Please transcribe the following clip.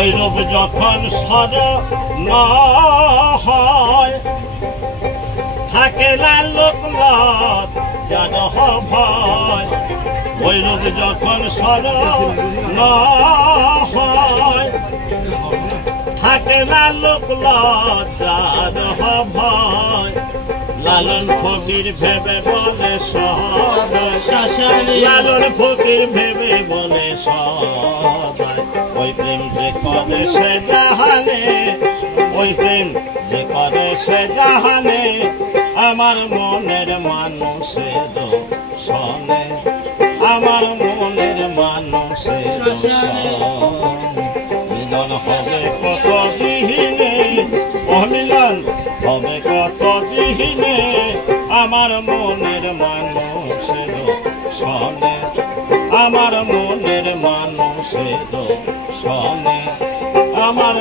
ভৈরব যখন সর না হয় থাকে না লোক যার ভয়। ভৈরব যখন সর না হয় থাকে না লোক যার ভয়। লালন ফকির ভেবে বলে সদায়, লালন ফকির ভেবে বলে সদায়, ওই প্রেম যে করে সে জাহানে, ওই প্রেম যে করে সে জাহানে, আমার মনের মানুষের সনে, আমার মনের মানুষের মিলন হবে কত দিনে, অমিলন হবে কত দিনে, আমার মনের মানুষের সনে, আমার মনের মানুষের সনে, আমার